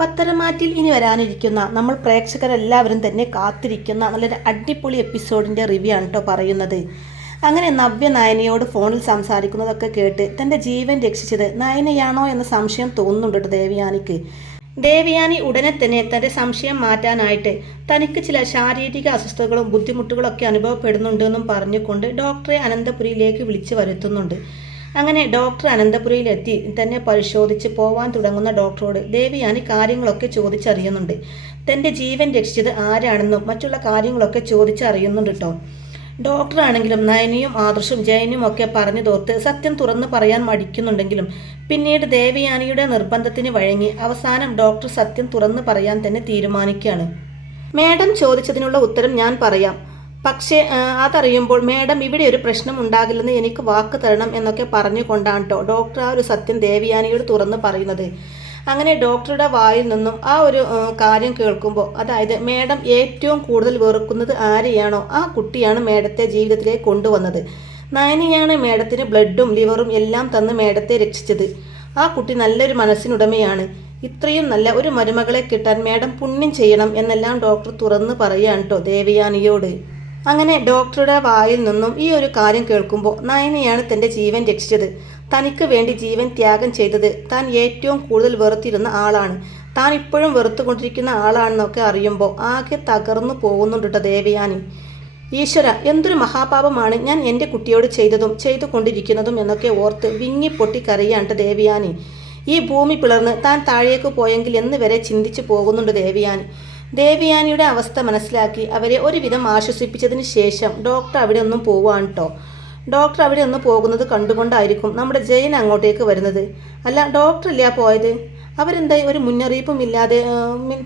പത്തരമാറ്റിൽ ഇനി വരാനിരിക്കുന്ന നമ്മൾ പ്രേക്ഷകരെല്ലാവരും തന്നെ കാത്തിരിക്കുന്ന നല്ലൊരു അടിപൊളി എപ്പിസോഡിൻ്റെ റിവ്യൂ ആണ് കേട്ടോ പറയുന്നത്. അങ്ങനെ നവ്യ നയനയോട് ഫോണിൽ സംസാരിക്കുന്നതൊക്കെ കേട്ട് തൻ്റെ ജീവൻ രക്ഷിച്ചത് നയനയാണോ എന്ന സംശയം തോന്നുന്നുണ്ട് ദേവയാനിക്ക്. ദേവയാനി ഉടനെ തന്നെ തൻ്റെ സംശയം മാറ്റാനായിട്ട് തനിക്ക് ചില ശാരീരിക അസ്വസ്ഥതകളും ബുദ്ധിമുട്ടുകളൊക്കെ അനുഭവപ്പെടുന്നുണ്ടെന്നും പറഞ്ഞുകൊണ്ട് ഡോക്ടറെ അനന്തപുരിയിലേക്ക് വിളിച്ചു വരുത്തുന്നുണ്ട്. അങ്ങനെ ഡോക്ടർ അനന്തപുരിയിലെത്തി തന്നെ പരിശോധിച്ച് പോവാൻ തുടങ്ങുന്ന ഡോക്ടറോട് ദേവയാനി കാര്യങ്ങളൊക്കെ ചോദിച്ചറിയുന്നുണ്ട്. തൻ്റെ ജീവൻ രക്ഷിച്ചത് ആരാണെന്നും മറ്റുള്ള കാര്യങ്ങളൊക്കെ ചോദിച്ചറിയുന്നുണ്ട് കേട്ടോ. ഡോക്ടറാണെങ്കിലും നയനിയും ആദർശും ജയനും ഒക്കെ പറഞ്ഞു തോർത്ത് സത്യം തുറന്നു പറയാൻ മടിക്കുന്നുണ്ടെങ്കിലും പിന്നീട് ദേവയാനിയുടെ നിർബന്ധത്തിന് വഴങ്ങി അവസാനം ഡോക്ടർ സത്യം തുറന്നു പറയാൻ തന്നെ തീരുമാനിക്കുകയാണ്. മേഡം ചോദിച്ചതിനുള്ള ഉത്തരം ഞാൻ പറയാം, പക്ഷേ അതറിയുമ്പോൾ മേഡം ഇവിടെ ഒരു പ്രശ്നം ഉണ്ടാകില്ലെന്ന് എനിക്ക് വാക്ക് തരണം എന്നൊക്കെ പറഞ്ഞുകൊണ്ടാണ് കേട്ടോ ഡോക്ടർ ആ ഒരു സത്യം ദേവയാനിയോട് തുറന്ന് പറയുന്നത്. അങ്ങനെ ഡോക്ടറുടെ വായിൽ നിന്നും ആ ഒരു കാര്യം കേൾക്കുമ്പോൾ, അതായത് മേഡം ഏറ്റവും കൂടുതൽ വെറുക്കുന്നത് ആരെയാണോ ആ കുട്ടിയാണ് മേഡത്തെ ജീവിതത്തിലേക്ക് കൊണ്ടുവന്നത്. നയനിയാണ് മേഡത്തിന് ബ്ലഡും ലിവറും എല്ലാം തന്ന് മേഡത്തെ രക്ഷിച്ചത്. ആ കുട്ടി നല്ലൊരു മനസ്സിനുടമയാണ്. ഇത്രയും നല്ല ഒരു മരുമകളെ കിട്ടാൻ മേഡം പുണ്യം ചെയ്യണം എന്നെല്ലാം ഡോക്ടർ തുറന്ന് പറയുകയാണ് കേട്ടോ ദേവയാനിയോട്. അങ്ങനെ ഡോക്ടറുടെ വായിൽ നിന്നും ഈ ഒരു കാര്യം കേൾക്കുമ്പോൾ നയനയാണ് തൻ്റെ ജീവൻ രക്ഷിച്ചത്, തനിക്ക് വേണ്ടി ജീവൻ ത്യാഗം ചെയ്തത് താൻ ഏറ്റവും കൂടുതൽ വെറുത്തിരുന്ന ആളാണ്, താൻ ഇപ്പോഴും വെറുത്തുകൊണ്ടിരിക്കുന്ന ആളാണെന്നൊക്കെ അറിയുമ്പോൾ ആകെ തകർന്നു പോകുന്നുണ്ട് കേട്ടോ ദേവയാനി. ഈശ്വര, എന്തൊരു മഹാപാപമാണ് ഞാൻ എൻ്റെ കുട്ടിയോട് ചെയ്തതും ചെയ്തുകൊണ്ടിരിക്കുന്നതും എന്നൊക്കെ ഓർത്ത് വിങ്ങിപ്പൊട്ടി കരയാണ് ദേവയാനി. ഈ ഭൂമി പിളർന്ന് താൻ താഴേക്ക് പോയെങ്കിൽ എന്ന് വരെ ചിന്തിച്ചു പോകുന്നുണ്ട് ദേവയാനി. ദേവയാനിയുടെ അവസ്ഥ മനസ്സിലാക്കി അവരെ ഒരുവിധം ആശ്വസിപ്പിച്ചതിന് ശേഷം ഡോക്ടർ അവിടെ ഒന്നും പോവാണ് കേട്ടോ. ഡോക്ടർ അവിടെ ഒന്ന് പോകുന്നത് കണ്ടുകൊണ്ടായിരിക്കും നമ്മുടെ ജയൻ അങ്ങോട്ടേക്ക് വരുന്നത്. അല്ല, ഡോക്ടറില്ല പോയത്, അവരെന്തായി ഒരു മുന്നറിയിപ്പും ഇല്ലാതെ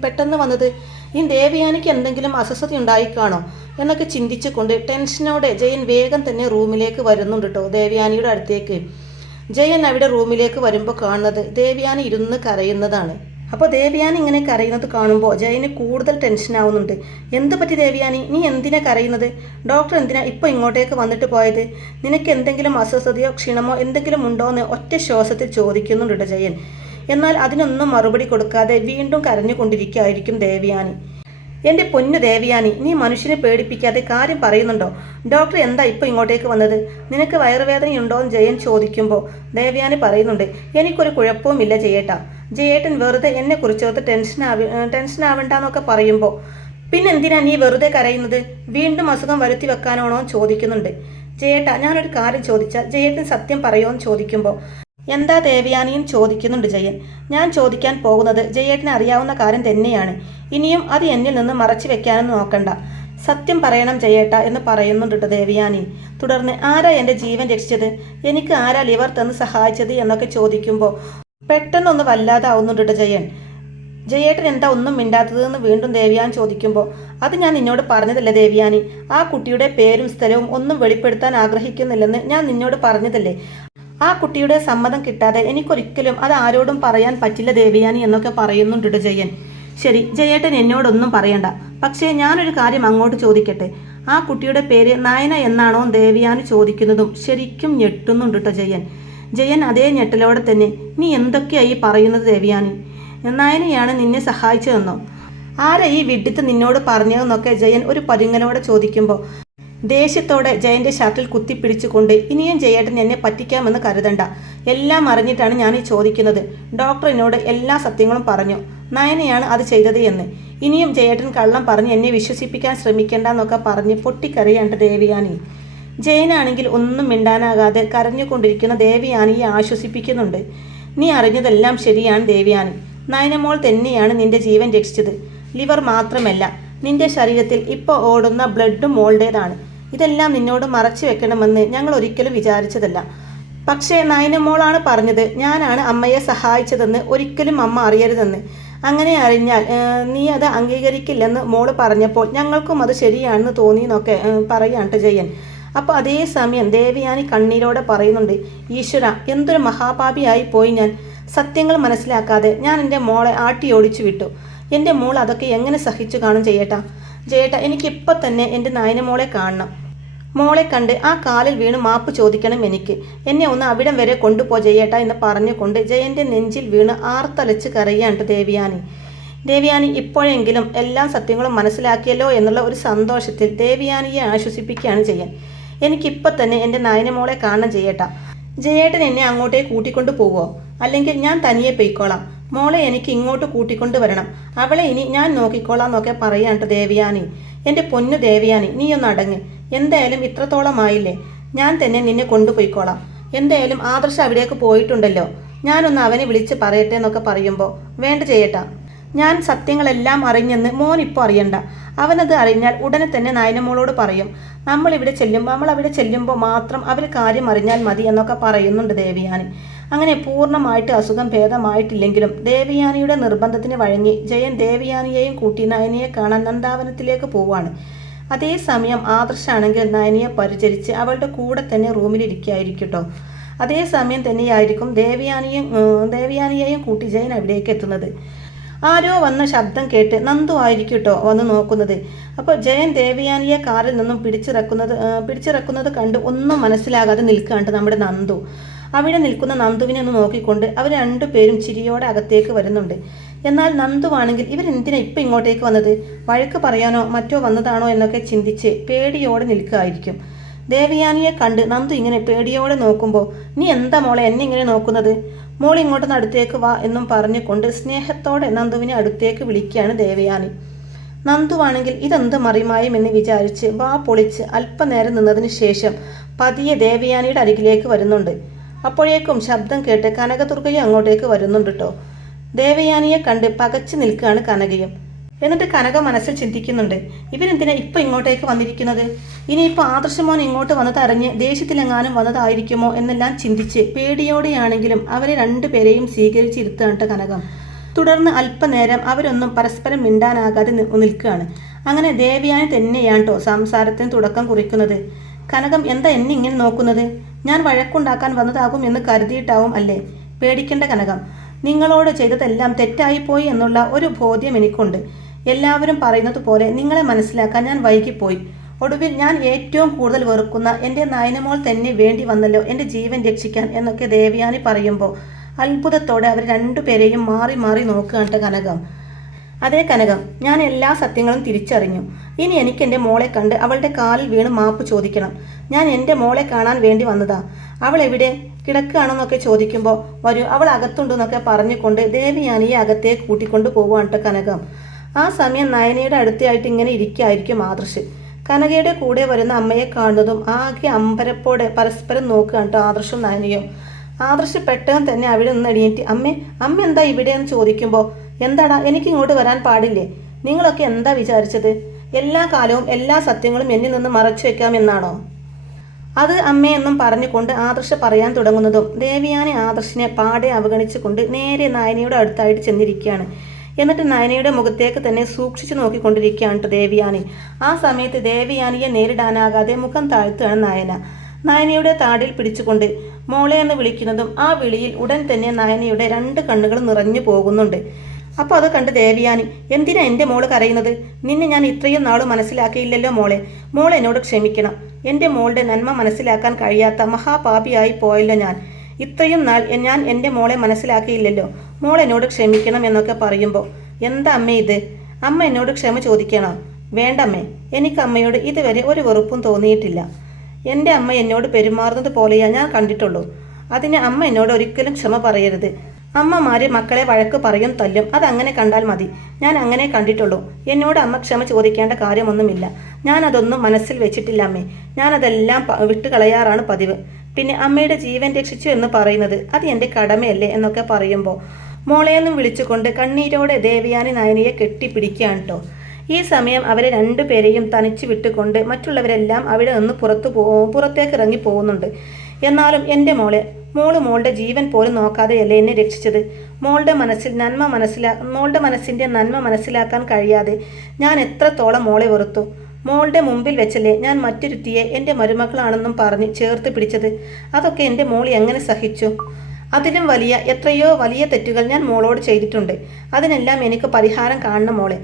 പെട്ടെന്ന് വന്നത്? ഈ ദേവയാനിക്ക് എന്തെങ്കിലും അസ്വസ്ഥത ഉണ്ടായിക്കാണോ എന്നൊക്കെ ചിന്തിച്ചുകൊണ്ട് ടെൻഷനോടെ ജയൻ വേഗം തന്നെ റൂമിലേക്ക് വരുന്നുണ്ട് കേട്ടോ ദേവയാനിയുടെ അടുത്തേക്ക്. ജയൻ അവിടെ റൂമിലേക്ക് വരുമ്പോൾ കാണുന്നത് ദേവയാനി ഇരുന്ന് കരയുന്നതാണ്. അപ്പോൾ ദേവയാനി ഇങ്ങനെ കരയുന്നത് കാണുമ്പോൾ ജയന് കൂടുതൽ ടെൻഷൻ ആവുന്നുണ്ട്. എന്ത് പറ്റി ദേവയാനി, നീ എന്തിനാ കരയുന്നത്? ഡോക്ടർ എന്തിനാ ഇപ്പോൾ ഇങ്ങോട്ടേക്ക് വന്നിട്ട് പോയത്? നിനക്ക് എന്തെങ്കിലും അസ്വസ്ഥതയോ ക്ഷീണമോ എന്തെങ്കിലും ഉണ്ടോ എന്ന് ഒറ്റ ശ്വാസത്തിൽ ചോദിക്കുന്നുണ്ട് ജയൻ. എന്നാൽ അതിനൊന്നും മറുപടി കൊടുക്കാതെ വീണ്ടും കരഞ്ഞുകൊണ്ടിരിക്കുകയായിരിക്കും ദേവയാനി. എൻ്റെ പൊന്നു ദേവയാനി, നീ മനുഷ്യനെ പേടിപ്പിക്കാതെ കാര്യം പറയുന്നുണ്ടോ? ഡോക്ടർ എന്താ ഇപ്പോൾ ഇങ്ങോട്ടേക്ക് വന്നത്? നിനക്ക് വയറുവേദനയുണ്ടോ എന്ന് ജയൻ ചോദിക്കുമ്പോൾ ദേവയാനി പറയുന്നുണ്ട്, എനിക്കൊരു കുഴപ്പവുമില്ല ജയേട്ടാ. ജയേട്ടൻ വെറുതെ എന്നെക്കുറിച്ചോർത്ത് ടെൻഷനാവണ്ടെന്നൊക്കെ പറയുമ്പോൾ പിന്നെന്തിനാ നീ വെറുതെ കരയുന്നത്? വീണ്ടും അസുഖം വരുത്തി വെക്കാനാണോ ചോദിക്കുന്നുണ്ട്. ജയേട്ടാ, ഞാനൊരു കാര്യം ചോദിച്ചാൽ ജയേട്ടൻ സത്യം പറയുമോ എന്ന് ചോദിക്കുമ്പോൾ എന്താ ദേവയാനിയും ചോദിക്കുന്നുണ്ട് ജയൻ. ഞാൻ ചോദിക്കാൻ പോകുന്നത് ജയേട്ടന് അറിയാവുന്ന കാര്യം തന്നെയാണ്. ഇനിയും അത് എന്നിൽ നിന്ന് മറച്ചു വെക്കാനൊന്നും നോക്കണ്ട. സത്യം പറയണം ജയേട്ട എന്ന് പറയുന്നുണ്ട് ദേവയാനി. തുടർന്ന് ആരാ എൻ്റെ ജീവൻ രക്ഷിച്ചത്, എനിക്ക് ആരാ ലിവർ തന്ന് സഹായിച്ചത് എന്നൊക്കെ ചോദിക്കുമ്പോൾ പെട്ടെന്നൊന്ന് വല്ലാതാവുന്നുണ്ട് ജയൻ. ജയേട്ടൻ എന്താ ഒന്നും മിണ്ടാത്തതെന്ന് വീണ്ടും ദേവയാനി ചോദിക്കുമ്പോൾ അത് ഞാൻ നിന്നോട് പറഞ്ഞതല്ലേ ദേവയാനി, ആ കുട്ടിയുടെ പേരും സ്ഥലവും ഒന്നും വെളിപ്പെടുത്താൻ ആഗ്രഹിക്കുന്നില്ലെന്ന് ഞാൻ നിന്നോട് പറഞ്ഞതല്ലേ. ആ കുട്ടിയുടെ സമ്മതം കിട്ടാതെ എനിക്കൊരിക്കലും അത് ആരോടും പറയാൻ പറ്റില്ല ദേവയാനി എന്നൊക്കെ പറയുന്നുണ്ട് ജയൻ. ശരി, ജയേട്ടൻ എന്നോടൊന്നും പറയണ്ട, പക്ഷേ ഞാനൊരു കാര്യം അങ്ങോട്ട് ചോദിക്കട്ടെ. ആ കുട്ടിയുടെ പേര് നയന എന്നാണോ ദേവയാനി ചോദിക്കുന്നതും ശരിക്കും ഞെട്ടുന്നുണ്ട് കേട്ടോ ജയൻ. ജയൻ അതേ ഞെട്ടലോടെ തന്നെ, നീ എന്തൊക്കെയായി പറയുന്നത് ദേവയാനി? നയനയാണ് നിന്നെ സഹായിച്ചതെന്നോ? ആരാ ഈ വിഡ്ഢിത്ത് നിന്നോട് പറഞ്ഞതെന്നൊക്കെ ജയൻ ഒരു പരുങ്ങലോടെ ചോദിക്കുമ്പോൾ ദേഷ്യത്തോടെ ജയൻ്റെ ഷർട്ടിൽ കുത്തിപ്പിടിച്ചുകൊണ്ട് ഇനിയും ജയേട്ടൻ എന്നെ പറ്റിക്കാമെന്ന് കരുതണ്ട, എല്ലാം അറിഞ്ഞിട്ടാണ് ഞാൻ ഈ ചോദിക്കുന്നത്. ഡോക്ടർ എന്നോട് എല്ലാ സത്യങ്ങളും പറഞ്ഞു, നയനയാണ് അത് ചെയ്തത് എന്ന്. ഇനിയും ജയേട്ടൻ കള്ളം പറഞ്ഞ് എന്നെ വിശ്വസിപ്പിക്കാൻ ശ്രമിക്കേണ്ടെന്നൊക്കെ പറഞ്ഞ് പൊട്ടിക്കറിയാണ്ട് ദേവയാനി. ജയനാണെങ്കിൽ ഒന്നും മിണ്ടാനാകാതെ കരഞ്ഞുകൊണ്ടിരിക്കുന്ന ദേവയാനിയെ ആശ്വസിപ്പിക്കുന്നുണ്ട്. നീ അറിഞ്ഞതെല്ലാം ശരിയാണ് ദേവയാനി, നയനമോൾ തന്നെയാണ് നിന്റെ ജീവൻ രക്ഷിച്ചത്. ലിവർ മാത്രമല്ല, നിന്റെ ശരീരത്തിൽ ഇപ്പോൾ ഓടുന്ന ബ്ലഡും മോളുടേതാണ്. ഇതെല്ലാം നിന്നോട് മറച്ചു വെക്കണമെന്ന് ഞങ്ങൾ ഒരിക്കലും വിചാരിച്ചതല്ല. പക്ഷേ നയനമോളാണ് പറഞ്ഞത് ഞാനാണ് അമ്മയെ സഹായിച്ചതെന്ന്, ഒരിക്കലും അമ്മ അറിയരുതെന്ന്. അങ്ങനെ അറിഞ്ഞാൽ നീ അത് അംഗീകരിക്കില്ലെന്ന് മോള് പറഞ്ഞപ്പോൾ ഞങ്ങൾക്കും അത് ശരിയാണെന്ന് തോന്നിയെന്നൊക്കെ പറയാണ്ട് ജയൻ. അപ്പോൾ അതേ സമയം ദേവയാനി കണ്ണീരോടെ പറയുന്നുണ്ട്, ഈശ്വര, എന്തൊരു മഹാപാപിയായി പോയി ഞാൻ. സത്യങ്ങൾ മനസ്സിലാക്കാതെ ഞാൻ എൻ്റെ മോളെ ആട്ടി ഓടിച്ചു വിട്ടു. എൻ്റെ മോൾ അതൊക്കെ എങ്ങനെ സഹിച്ചു കാണും ജയേട്ടാ? ജയേട്ടാ, എനിക്കിപ്പോൾ തന്നെ എൻ്റെ നയനമോളെ കാണണം. മോളെ കണ്ട് ആ കാലിൽ വീണ് മാപ്പ് ചോദിക്കണം എനിക്ക്. എന്നെ ഒന്ന് അവിടം വരെ കൊണ്ടുപോ ജയേട്ടാ എന്ന് പറഞ്ഞുകൊണ്ട് ജയൻ്റെ നെഞ്ചിൽ വീണ് ആർത്തലച്ച് കരയാണ് ദേവയാനി. ദേവയാനി ഇപ്പോഴെങ്കിലും എല്ലാ സത്യങ്ങളും മനസ്സിലാക്കിയല്ലോ എന്നുള്ള ഒരു സന്തോഷത്തിൽ ദേവയാനിയെ ആശ്വസിപ്പിക്കുകയാണ് ചെയ്യാൻ. എനിക്കിപ്പോൾ തന്നെ എൻ്റെ നയനമോളെ കാണണം ചെയ്യട്ടാ. ജയേട്ടൻ എന്നെ അങ്ങോട്ടേക്ക് കൂട്ടിക്കൊണ്ട് പോവോ? അല്ലെങ്കിൽ ഞാൻ തനിയെ പൊയ്ക്കോളാം. മോളെ എനിക്ക് ഇങ്ങോട്ട് കൂട്ടിക്കൊണ്ട് വരണം. അവളെ ഇനി ഞാൻ നോക്കിക്കോളാം എന്നൊക്കെ പറയാണ്ട് ദേവയാനി. എൻ്റെ പൊന്നു ദേവയാനി, നീയൊന്ന് അടങ്ങ്. എന്തായാലും ഇത്രത്തോളമായില്ലേ, ഞാൻ തന്നെ നിന്നെ കൊണ്ടുപോയിക്കോളാം. എന്തായാലും ആദർശ് അവിടേക്ക് പോയിട്ടുണ്ടല്ലോ, ഞാനൊന്ന് അവനെ വിളിച്ച് പറയട്ടെ എന്നൊക്കെ പറയുമ്പോൾ, വേണ്ട ചെയ്യട്ടാ, ഞാൻ സത്യങ്ങളെല്ലാം അറിഞ്ഞെന്ന് മോൻ ഇപ്പോൾ അറിയണ്ട. അവനത് അറിഞ്ഞാൽ ഉടനെ തന്നെ നയനമോളോട് പറയും. നമ്മളവിടെ ചെല്ലുമ്പോൾ മാത്രം അവർ കാര്യം അറിഞ്ഞാൽ മതി എന്നൊക്കെ പറയുന്നുണ്ട് ദേവയാനി. അങ്ങനെ പൂർണ്ണമായിട്ട് അസുഖം ഭേദമായിട്ടില്ലെങ്കിലും ദേവയാനിയുടെ നിർബന്ധത്തിന് വഴങ്ങി ജയൻ ദേവയാനിയെയും കൂട്ടി നയനയെ കാണാൻ നന്ദാവനത്തിലേക്ക് പോവാണ്. അതേസമയം ആദർശാണെങ്കിൽ നയനയെ പരിചരിച്ച് അവളുടെ കൂടെ തന്നെ റൂമിലിരിക്കുകയായിരിക്കും കേട്ടോ. അതേസമയം തന്നെയായിരിക്കും ദേവയാനിയെയും കൂട്ടി ജയൻ അവിടേക്ക് എത്തുന്നത്. ആരോ വന്ന ശബ്ദം കേട്ട് നന്ദു ആയിരിക്കും കേട്ടോ വന്ന് നോക്കുന്നത്. അപ്പോൾ ജയൻ ദേവയാനിയെ കാറിൽ നിന്നും പിടിച്ചിറക്കുന്നത് കണ്ട് ഒന്നും മനസ്സിലാകാതെ നിൽക്കാണ്ട് നമ്മുടെ നന്ദു. അവിടെ നിൽക്കുന്ന നന്ദുവിനെ ഒന്ന് നോക്കിക്കൊണ്ട് അവർ രണ്ടുപേരും ചിരിയോടെ അകത്തേക്ക് വരുന്നുണ്ട്. എന്നാൽ നന്ദുവാണെങ്കിൽ ഇവരെന്തിനാ ഇപ്പം ഇങ്ങോട്ടേക്ക് വന്നത്? വഴക്ക് പറയാനോ മറ്റോ വന്നതാണോ എന്നൊക്കെ ചിന്തിച്ച് പേടിയോടെ നിൽക്കുകയായിരിക്കും. ദേവയാനിയെ കണ്ട് നന്ദു ഇങ്ങനെ പേടിയോടെ നോക്കുമ്പോൾ, നീ എന്താ മോളെ എന്നെ ഇങ്ങനെ നോക്കുന്നത്? മോൾ ഇങ്ങോട്ടൊന്ന് അടുത്തേക്ക് വാ എന്നും പറഞ്ഞുകൊണ്ട് സ്നേഹത്തോടെ നന്ദുവിനെ അടുത്തേക്ക് വിളിക്കുകയാണ് ദേവയാനി. നന്ദുവാണെങ്കിൽ ഇതെന്ത് മറിമായും എന്ന് വിചാരിച്ച് വാ പൊളിച്ച് അല്പനേരം നിന്നതിന് ശേഷം പതിയെ ദേവയാനിയുടെ അരികിലേക്ക് വരുന്നുണ്ട്. അപ്പോഴേക്കും ശബ്ദം കേട്ട് കനകദുർഗയും അങ്ങോട്ടേക്ക് വരുന്നുണ്ട് കേട്ടോ. ദേവയാനിയെ കണ്ട് പകച്ചു നിൽക്കുകയാണ് കനകയും. എന്നിട്ട് കനക മനസ്സിൽ ചിന്തിക്കുന്നുണ്ട്, ഇവരെന്തിനാ ഇപ്പം ഇങ്ങോട്ടേക്ക് വന്നിരിക്കുന്നത്? ഇനിയിപ്പോൾ ആദർശമോൻ ഇങ്ങോട്ട് വന്നത് അറിഞ്ഞ് ദേഷ്യത്തിലെങ്ങാനും വന്നതായിരിക്കുമോ എന്നെല്ലാം ചിന്തിച്ച് പേടിയോടെയാണെങ്കിലും അവരെ രണ്ടുപേരെയും സ്വീകരിച്ചിരുത്തുകയാണ് കനകം. തുടർന്ന് അല്പനേരം അവരൊന്നും പരസ്പരം മിണ്ടാനാകാതെ നിൽക്കുകയാണ്. അങ്ങനെ ദേവയാനി തന്നെയാണ് കേട്ടോ സംസാരത്തിന് തുടക്കം കുറിക്കുന്നത്. കനകം, എന്താ എന്നെ ഇങ്ങനെ നോക്കുന്നത്? ഞാൻ വഴക്കുണ്ടാക്കാൻ വന്നതാകും എന്ന് കരുതിയിട്ടാവും അല്ലേ? പേടിക്കേണ്ട കനകം, നിങ്ങളോട് ചെയ്തതെല്ലാം തെറ്റായിപ്പോയി എന്നുള്ള ഒരു ബോധ്യം എനിക്കുണ്ട്. എല്ലാവരും പറയുന്നത് പോലെ നിങ്ങളെ മനസ്സിലാക്കാൻ ഞാൻ വൈകിപ്പോയി. ഒടുവിൽ ഞാൻ ഏറ്റവും കൂടുതൽ വെറുക്കുന്ന എൻ്റെ നയനമോൾ തന്നെ വേണ്ടി വന്നല്ലോ എൻ്റെ ജീവൻ രക്ഷിക്കാൻ എന്നൊക്കെ ദേവയാനി പറയുമ്പോൾ അത്ഭുതത്തോടെ അവർ രണ്ടുപേരെയും മാറി മാറി നോക്കുകയാണ് കനകം. അതേ കനകം, ഞാൻ എല്ലാ സത്യങ്ങളും തിരിച്ചറിഞ്ഞു. ഇനി എനിക്ക് എൻ്റെ മോളെ കണ്ട് അവളുടെ കാലിൽ വീണ് മാപ്പ് ചോദിക്കണം. ഞാൻ എൻ്റെ മോളെ കാണാൻ വേണ്ടി വന്നതാ. അവൾ എവിടെ കിടക്കുകയാണെന്നൊക്കെ ചോദിക്കുമ്പോൾ, വരൂ അവൾ അകത്തുണ്ടെന്നൊക്കെ പറഞ്ഞുകൊണ്ട് ദേവയാനിയെ അകത്തേക്ക് കൂട്ടിക്കൊണ്ട് പോവുകയാണ് കനകം. ആ സമയം നയനയുടെ അടുത്തായിട്ട് ഇങ്ങനെ ഇരിക്കുകയായിരിക്കും ആദർശ്. കനകയുടെ കൂടെ വരുന്ന അമ്മയെ കാണുന്നതും ആകെ അമ്പരപ്പോടെ പരസ്പരം നോക്കുകയാണ് ആദർശും നയനയും. ആദർശ് പെട്ടെന്ന് തന്നെ അവിടെ നിന്ന് എണീറ്റ്, അമ്മ എന്താ ഇവിടെയെന്ന് ചോദിക്കുമ്പോൾ, എന്താടാ എനിക്ക് ഇങ്ങോട്ട് വരാൻ പാടില്ലേ? നിങ്ങളൊക്കെ എന്താ വിചാരിച്ചത്? എല്ലാ കാലവും എല്ലാ സത്യങ്ങളും എന്നിൽ നിന്ന് മറച്ചു വെക്കാമെന്നാണോ? അത് അമ്മയെന്നും പറഞ്ഞുകൊണ്ട് ആദർശ് പറയാൻ തുടങ്ങുന്നതും ദേവയാനി ആദർശിനെ പാടെ അവഗണിച്ചുകൊണ്ട് നേരെ നയനയുടെ അടുത്തായിട്ട് ചെന്നിരിക്കുകയാണ്. എന്നിട്ട് നയനയുടെ മുഖത്തേക്ക് തന്നെ സൂക്ഷിച്ചു നോക്കിക്കൊണ്ടിരിക്കുകയാണ് ദേവയാനി. ആ സമയത്ത് ദേവയാനിയെ നേരിടാനാകാതെ മുഖം താഴ്ത്തുകയാണ് നയന. നയനയുടെ താടിൽ പിടിച്ചുകൊണ്ട് മോളെ എന്ന് വിളിക്കുന്നതും ആ വിളിയിൽ ഉടൻ തന്നെ നയനയുടെ രണ്ട് കണ്ണുകളും നിറഞ്ഞു പോകുന്നുണ്ട്. അപ്പോൾ അത് കണ്ട് ദേവയാനി, എന്തിനാ എൻ്റെ മോള് കരയുന്നത്? നിന്നെ ഞാൻ ഇത്രയും നാളും മനസ്സിലാക്കിയില്ലല്ലോ മോളെ. മോൾ എന്നോട് ക്ഷമിക്കണം. എൻ്റെ മോളുടെ നന്മ മനസ്സിലാക്കാൻ കഴിയാത്ത മഹാപാപിയായി പോയല്ലോ ഞാൻ. ഇത്രയും നാൾ ഞാൻ എൻ്റെ മോളെ മനസ്സിലാക്കിയില്ലല്ലോ. മോൾ എന്നോട് ക്ഷമിക്കണം എന്നൊക്കെ പറയുമ്പോൾ, എന്താ അമ്മേ ഇത്? അമ്മ എന്നോട് ക്ഷമ ചോദിക്കണോ? വേണ്ടമ്മേ, എനിക്ക് അമ്മയോട് ഇതുവരെ ഒരു വെറുപ്പും തോന്നിയിട്ടില്ല. എൻ്റെ അമ്മ എന്നോട് പെരുമാറുന്നത് പോലെയാ ഞാൻ കണ്ടിട്ടുള്ളൂ. അതിന് അമ്മ എന്നോട് ഒരിക്കലും ക്ഷമ പറയരുത്. അമ്മമാര് മക്കളെ വഴക്ക് പറയും, തല്ലും. അതങ്ങനെ കണ്ടാൽ മതി. ഞാൻ അങ്ങനെ കണ്ടിട്ടുള്ളൂ. എന്നോട് അമ്മ ക്ഷമ ചോദിക്കേണ്ട കാര്യമൊന്നുമില്ല. ഞാനതൊന്നും മനസ്സിൽ വെച്ചിട്ടില്ല അമ്മേ. ഞാനതെല്ലാം വിട്ടുകളയാറാണ് പതിവ്. പിന്നെ അമ്മയുടെ ജീവൻ രക്ഷിച്ചു എന്ന് പറയുന്നത് അത് എൻ്റെ കടമയല്ലേ എന്നൊക്കെ പറയുമ്പോൾ മോളെയെന്നും വിളിച്ചുകൊണ്ട് കണ്ണീരോടെ ദേവയാനി നയനയെ കെട്ടിപ്പിടിക്കുകയാണ് കേട്ടോ. ഈ സമയം അവരെ രണ്ടുപേരെയും തനിച്ചു വിട്ടുകൊണ്ട് മറ്റുള്ളവരെല്ലാം അവിടെ നിന്ന് പുറത്തേക്ക് ഇറങ്ങി പോകുന്നുണ്ട്. എന്നാലും എൻ്റെ മോളുടെ ജീവൻ പോലും നോക്കാതെയല്ലേ എന്നെ രക്ഷിച്ചത്. മോളുടെ മനസ്സിൻ്റെ നന്മ മനസ്സിലാക്കാൻ കഴിയാതെ ഞാൻ എത്രത്തോളം മോളെ വെറുത്തു. മോളുടെ മുമ്പിൽ വെച്ചല്ലേ ഞാൻ മറ്റൊരുത്തിയെ എൻ്റെ മരുമകളാണെന്നും പറഞ്ഞ് ചേർത്ത് പിടിച്ചത്. അതൊക്കെ എൻ്റെ മോൾ എങ്ങനെ സഹിച്ചു? അതിലും എത്രയോ വലിയ തെറ്റുകൾ ഞാൻ മോളോട് ചെയ്തിട്ടുണ്ട്. അതിനെല്ലാം എനിക്ക് പരിഹാരം കാണണം മോളെ.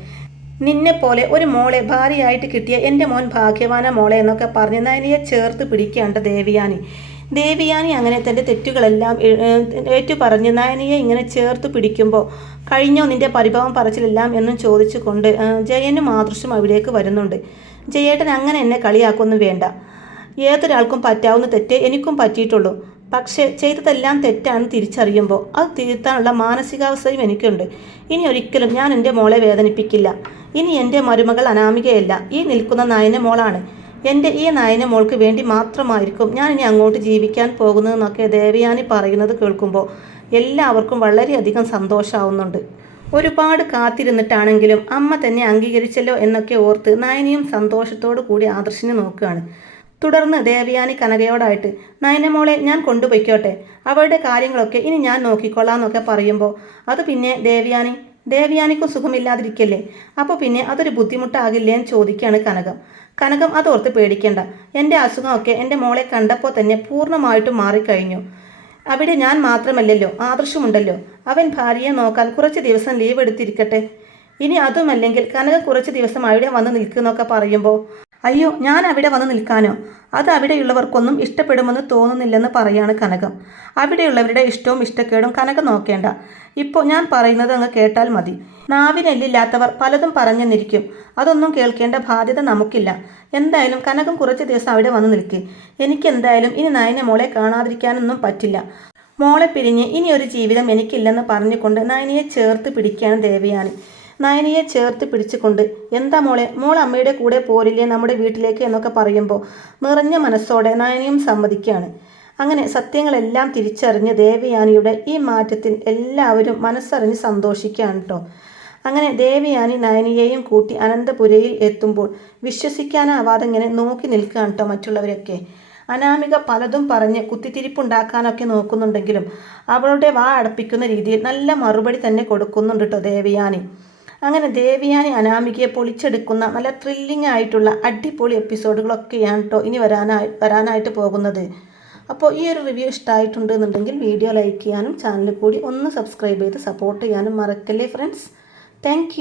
നിന്നെപ്പോലെ ഒരു മോളെ ഭാര്യയായിട്ട് കിട്ടിയ എൻ്റെ മോൻ ഭാഗ്യവാന മോളെ എന്നൊക്കെ പറഞ്ഞ് നയനയെ ചേർത്ത് പിടിക്കേണ്ട ദേവയാനി. ദേവിയാനി അങ്ങനെ തൻ്റെ തെറ്റുകളെല്ലാം ഏറ്റു പറഞ്ഞ് നയനയെ ഇങ്ങനെ ചേർത്ത് പിടിക്കുമ്പോൾ കഴിഞ്ഞോ നിൻ്റെ പരിഭവം പറച്ചിലെല്ലാം എന്നും ചോദിച്ചുകൊണ്ട് ജയനും ആദർശും അവിടേക്ക് വരുന്നുണ്ട്. ജയേട്ടൻ അങ്ങനെ എന്നെ കളിയാക്കൊന്നും വേണ്ട. ഏതൊരാൾക്കും പറ്റാവുന്ന തെറ്റേ എനിക്കും പറ്റിയിട്ടുള്ളൂ. പക്ഷേ ചെയ്തതെല്ലാം തെറ്റാണ് തിരിച്ചറിയുമ്പോൾ അത് തിരുത്താനുള്ള മാനസികാവസ്ഥയും എനിക്കുണ്ട്. ഇനി ഒരിക്കലും ഞാൻ എൻ്റെ മോളെ വേദനിപ്പിക്കില്ല. ഇനി എൻ്റെ മരുമകൾ അനാമികയല്ല, ഈ നിൽക്കുന്ന നയന മോളാണ്. എൻ്റെ ഈ നയന മോൾക്ക് വേണ്ടി മാത്രമായിരിക്കും ഞാൻ ഇനി അങ്ങോട്ട് ജീവിക്കാൻ പോകുന്നതെന്നൊക്കെ ദേവയാനി പറയുന്നത് കേൾക്കുമ്പോൾ എല്ലാവർക്കും വളരെയധികം സന്തോഷമാവുന്നുണ്ട്. ഒരുപാട് കാത്തിരുന്നിട്ടാണെങ്കിലും അമ്മ തന്നെ അംഗീകരിച്ചല്ലോ എന്നൊക്കെ ഓർത്ത് നയനിയും സന്തോഷത്തോടു കൂടി ആദർശിനെ നോക്കുകയാണ്. തുടർന്ന് ദേവയാനി കനകയോടായിട്ട് നയനമോളെ ഞാൻ കൊണ്ടുപോയിക്കോട്ടെ, അവളുടെ കാര്യങ്ങളൊക്കെ ഇനി ഞാൻ നോക്കിക്കൊള്ളാം എന്നൊക്കെ പറയുമ്പോൾ അത് പിന്നെ ദേവയാനിക്കും സുഖമില്ലാതിരിക്കല്ലേ, അപ്പോൾ പിന്നെ അതൊരു ബുദ്ധിമുട്ടാകില്ലേ എന്ന് ചോദിക്കുകയാണ് കനകം അതോർത്ത് പേടിക്കേണ്ട, എൻ്റെ അസുഖമൊക്കെ എൻ്റെ മോളെ കണ്ടപ്പോൾ തന്നെ പൂർണ്ണമായിട്ടും മാറിക്കഴിഞ്ഞു. അവിടെ ഞാൻ മാത്രമല്ലല്ലോ, ആദർശമുണ്ടല്ലോ. അവൻ ഭാര്യയെ നോക്കാൻ കുറച്ച് ദിവസം ലീവ് എടുത്തിരിക്കട്ടെ. ഇനി അതുമല്ലെങ്കിൽ കനക കുറച്ച് ദിവസം അവിടെ വന്ന് നിൽക്കുന്നൊക്കെ പറയുമ്പോൾ അയ്യോ, ഞാൻ അവിടെ വന്ന് നിൽക്കാനോ? അത് അവിടെയുള്ളവർക്കൊന്നും ഇഷ്ടപ്പെടുമെന്ന് തോന്നുന്നില്ലെന്ന് പറയാണ് കനകം. അവിടെയുള്ളവരുടെ ഇഷ്ടവും ഇഷ്ടക്കേടും കനകം നോക്കേണ്ട. ഇപ്പോൾ ഞാൻ പറയുന്നത് അങ്ങ് കേട്ടാൽ മതി. നാവിനെല്ലില്ലാത്തവർ പലതും പറഞ്ഞെന്നിരിക്കും. അതൊന്നും കേൾക്കേണ്ട ബാധ്യത നമുക്കില്ല. എന്തായാലും കനകം കുറച്ച് ദിവസം അവിടെ വന്ന് നിൽക്കുക. എനിക്കെന്തായാലും ഇനി നയന മോളെ കാണാതിരിക്കാനൊന്നും പറ്റില്ല. മോളെ പിരിഞ്ഞ് ഇനി ഒരു ജീവിതം എനിക്കില്ലെന്ന് പറഞ്ഞുകൊണ്ട് നയനയെ ചേർത്ത് പിടിക്കുകയാണ് ദേവയാനി. നയനയെ ചേർത്ത് പിടിച്ചുകൊണ്ട് എന്താ മോൾ അമ്മയുടെ കൂടെ പോരില്ലേ നമ്മുടെ വീട്ടിലേക്ക് എന്നൊക്കെ പറയുമ്പോൾ നിറഞ്ഞ മനസ്സോടെ നയനയും സമ്മതിക്കുകയാണ്. അങ്ങനെ സത്യങ്ങളെല്ലാം തിരിച്ചറിഞ്ഞ് ദേവയാനിയുടെ ഈ മാറ്റത്തിൽ എല്ലാവരും മനസ്സറിഞ്ഞ് സന്തോഷിക്കുകയാണ് കേട്ടോ. അങ്ങനെ ദേവയാനി നയനിയെയും കൂട്ടി അനന്തപുരയിൽ എത്തുമ്പോൾ വിശ്വസിക്കാനാവാതെ ഇങ്ങനെ നോക്കി നിൽക്കുകയാണ് കേട്ടോ മറ്റുള്ളവരൊക്കെ. അനാമിക പലതും പറഞ്ഞ് കുത്തിത്തിരിപ്പുണ്ടാക്കാനൊക്കെ നോക്കുന്നുണ്ടെങ്കിലും അവളുടെ വാ അടപ്പിക്കുന്ന രീതിയിൽ നല്ല മറുപടി തന്നെ കൊടുക്കുന്നുണ്ട് കേട്ടോ ദേവയാനി. അങ്ങനെ ദേവയാനി അനാമികയെ പൊളിച്ചെടുക്കുന്ന നല്ല ത്രില്ലിംഗ് ആയിട്ടുള്ള അടിപൊളി എപ്പിസോഡുകളൊക്കെയാണ് കേട്ടോ ഇനി വരാനായിട്ട് പോകുന്നത്. അപ്പോൾ ഈ ഒരു റിവ്യൂ ഇഷ്ടമായിട്ടുണ്ട് എന്നുണ്ടെങ്കിൽ വീഡിയോ ലൈക്ക് ചെയ്യാനും ചാനൽ കൂടി ഒന്ന് സബ്സ്ക്രൈബ് ചെയ്ത് സപ്പോർട്ട് ചെയ്യാനും മറക്കല്ലേ ഫ്രണ്ട്സ്. താങ്ക്